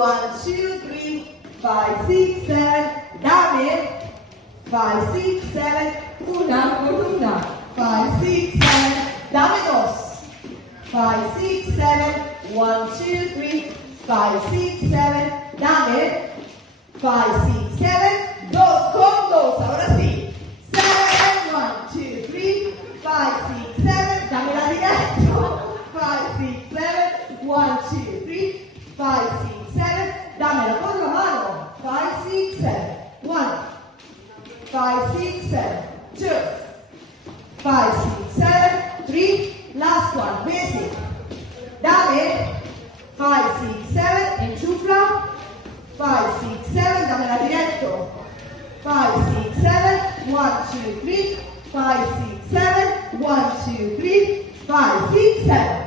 1, 2, 3, 5, 6, 7. Dame. 5, 6, 7. Una columna. 5, 6, 7. Dame dos. 5, 6, 7. 1, 2, 3, 5, 6, 7. Dame. 5, 6, 7. Dos con dos. Ahora sí. 7, 1, 2, 3, 5, 6, 7. Dame la diretto. 5, 6, 7. 1, 2, 3, 5, 6, 7. Damela con la mano. 5, 6, 7. 1, 5, 6, 7. 2, 5, 6, 7. 3. Last one. Basic. Dame. 5, 6, 7. Enchufla. 5, 6, 7. Damela diretto. 5, 6, 7. 1, 2, 3. 5, 6, 7. 1, 2, 3. 5, 6, 7.